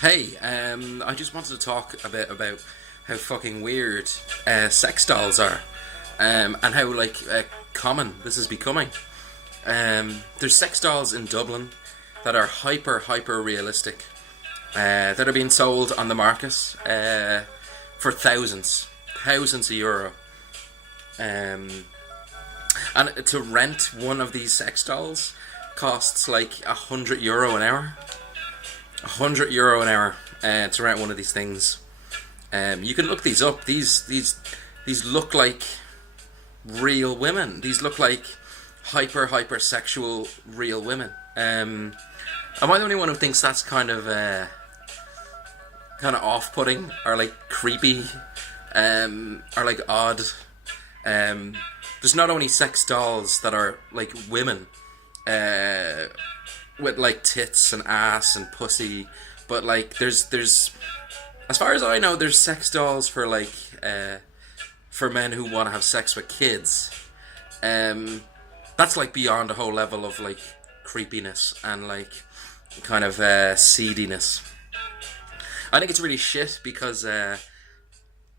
Hey, I just wanted to talk a bit about how fucking weird sex dolls are, and how common this is becoming. There's sex dolls in Dublin that are hyper realistic, that are being sold on the market for thousands of euro. Um, and to rent one of these sex dolls costs like €100 an hour. €100 an hour to rent one of these things. You can look these up. These look like real women. These look like hyper sexual real women. Am I the only one who thinks that's kind of off putting or like creepy, or like odd? There's not only sex dolls that are like women, with like tits and ass and pussy, but like there's as far as I know, there's sex dolls for like for men who want to have sex with kids. That's like beyond a whole level of like creepiness and like kind of seediness. I think it's really shit because I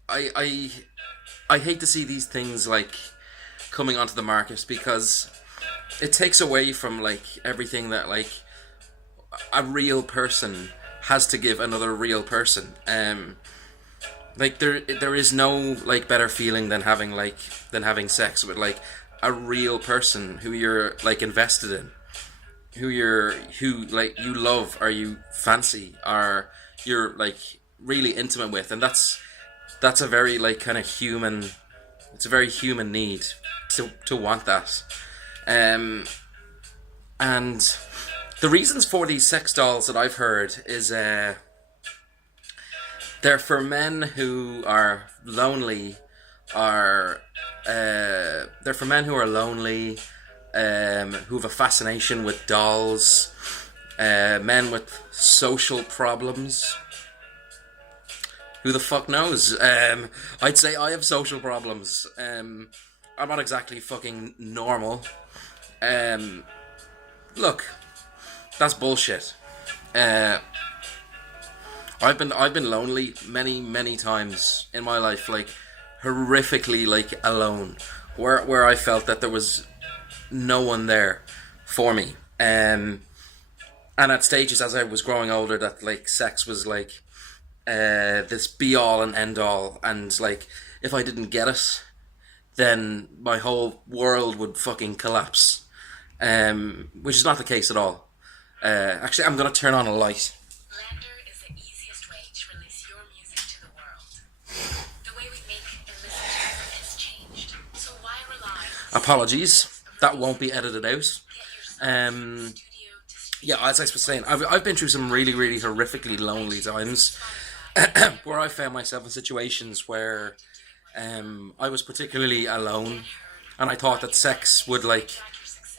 I hate to see these things like coming onto the market because it takes away from like everything that like a real person has to give another real person. Like there is no like better feeling than having sex with like a real person who you're like invested in, who like you love or you fancy or you're like really intimate with, and that's a very like kind of human. It's a very human need to want that. And the reasons for these sex dolls that I've heard is they're for men who are lonely, or they're for men who are lonely, who have a fascination with dolls, men with social problems. Who the fuck knows? I'd say I have social problems. I'm not exactly fucking normal. Look, that's bullshit. I've been lonely many times in my life, like horrifically like alone, where I felt that there was no one there for me. And at stages as I was growing older, that like sex was like this be all and end all, and like if I didn't get it, then my whole world would fucking collapse. Which is not the case at all. Actually, I'm gonna turn on a light. Blender is the easiest way to release your music to the world. The way we make and listen to music has changed, so why rely? Apologies, that won't be edited out. Yeah, as I was saying, I've been through some really horrifically lonely times, where I found myself in situations where I was particularly alone, and I thought that sex would like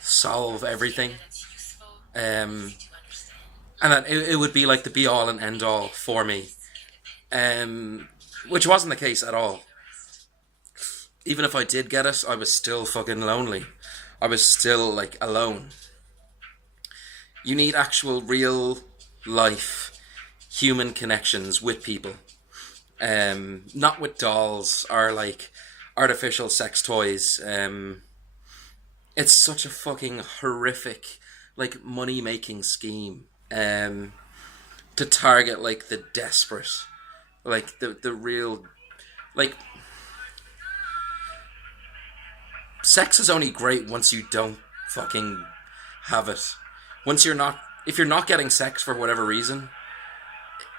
solve everything, and that it would be like the be all and end all for me, which wasn't the case at all. Even if I did get it, I was still fucking lonely. I was still like alone. You need actual real life human connections with people, not with dolls or like artificial sex toys. It's such a fucking horrific like money making scheme, to target like the desperate, like the real, like sex is only great once you don't fucking have it. Once you're not, if you're not getting sex for whatever reason,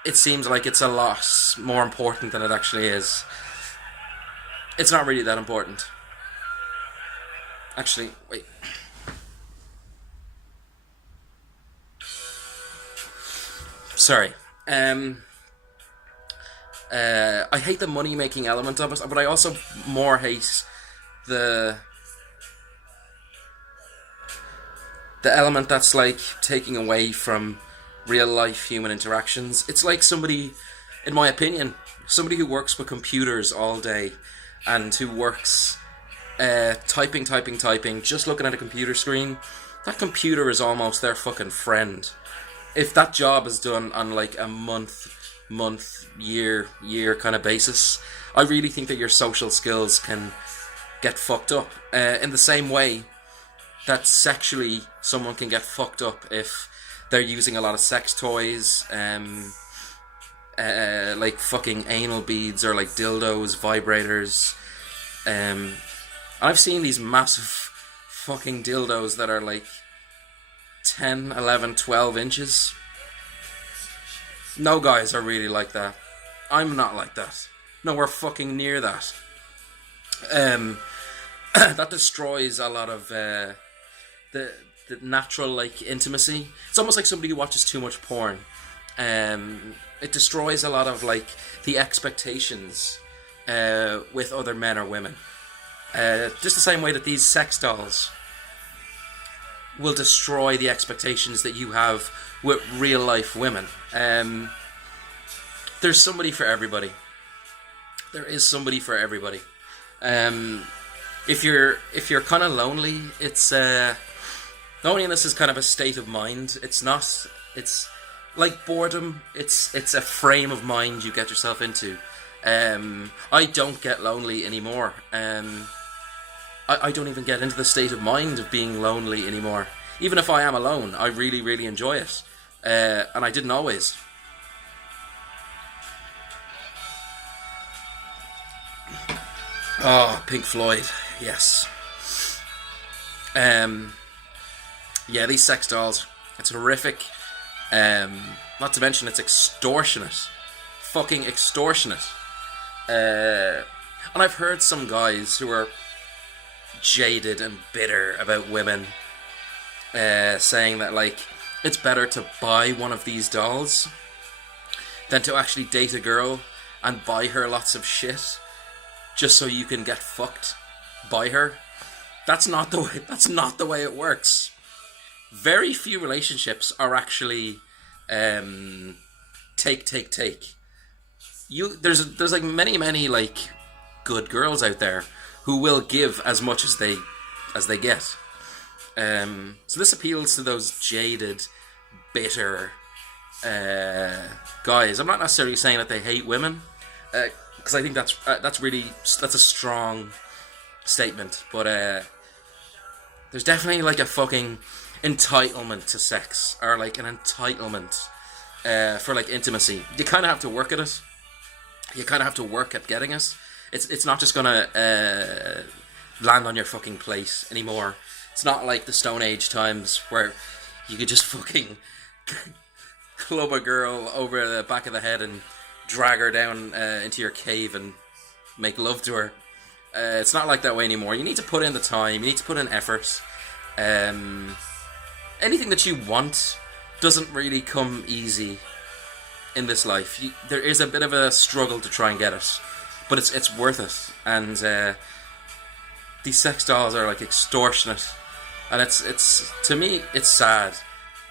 it seems like it's a lot more important than it actually is. It's not really that important. Actually, wait. Sorry. I hate the money making element of it, but I also more hate the element that's like taking away from real life human interactions. It's like somebody, in my opinion, somebody who works with computers all day and who works typing, just looking at a computer screen. That computer is almost their fucking friend. if that job is done on like a year kind of basis, I really think that your social skills can get fucked up. In the same way that sexually someone can get fucked up if they're using a lot of sex toys, like fucking anal beads or like dildos, vibrators. I've seen these massive fucking dildos that are like 10, 11, 12 inches. No guys are really like that. I'm not like that. Nowhere fucking near that. That destroys a lot of the natural like intimacy. It's almost like somebody who watches too much porn. It destroys a lot of like the expectations with other men or women. Just the same way that these sex dolls will destroy the expectations that you have with real life women. There's somebody for everybody. There is somebody for everybody. If you're kind of lonely, it's loneliness is kind of a state of mind. It's not. It's like boredom. It's a frame of mind you get yourself into. I don't get lonely anymore. I don't even get into the state of mind of being lonely anymore. Even if I am alone, I really, really enjoy it. And I didn't always. Oh, Pink Floyd, yes. Yeah, these sex dolls, it's horrific. Not to mention it's extortionate. Fucking extortionate. And I've heard some guys who are jaded and bitter about women saying that like it's better to buy one of these dolls than to actually date a girl and buy her lots of shit just so you can get fucked by her. That's not the way it works. Very few relationships are actually take. There's like many like good girls out there who will give as much as they get. So this appeals to those jaded, bitter guys. I'm not necessarily saying that they hate women, because I think that's a strong statement. But there's definitely like a fucking entitlement to sex, or like an entitlement for like intimacy. You kind of have to work at it. You kind of have to work at getting it. It's not just gonna land on your fucking plate anymore. It's not like the Stone Age times where you could just fucking club a girl over the back of the head and drag her down into your cave and make love to her. It's not like that way anymore. You need to put in the time. You need to put in effort. Anything that you want doesn't really come easy in this life. There is a bit of a struggle to try and get it, but it's worth it. And these sex dolls are like extortionate, and it's to me it's sad,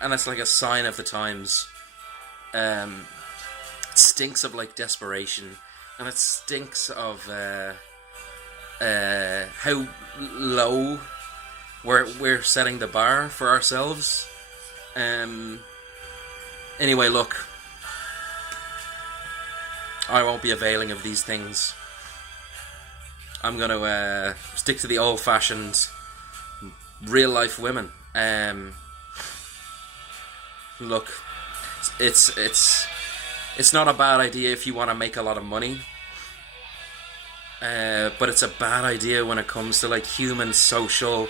and it's like a sign of the times. It stinks of like desperation, and it stinks of how low we're setting the bar for ourselves. Anyway, look, I won't be availing of these things. I'm gonna stick to the old-fashioned, real-life women. Look, it's not a bad idea if you want to make a lot of money, but it's a bad idea when it comes to like human social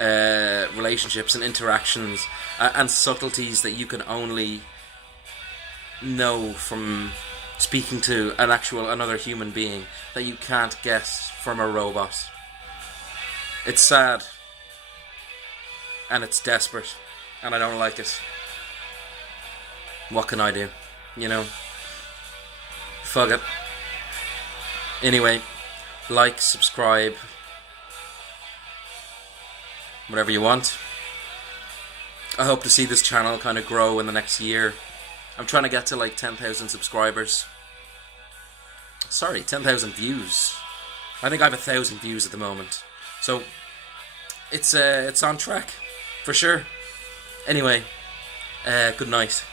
relationships and interactions and subtleties that you can only know from speaking to another human being, that you can't get from a robot. It's sad, and it's desperate, and I don't like it. What can I do? You know? Fuck it. Anyway, like, subscribe, whatever you want. I hope to see this channel kind of grow in the next year. I'm trying to get to like 10,000 subscribers. Sorry, 10,000 views. I think I have 1,000 views at the moment. So it's on track for sure. Anyway, good night.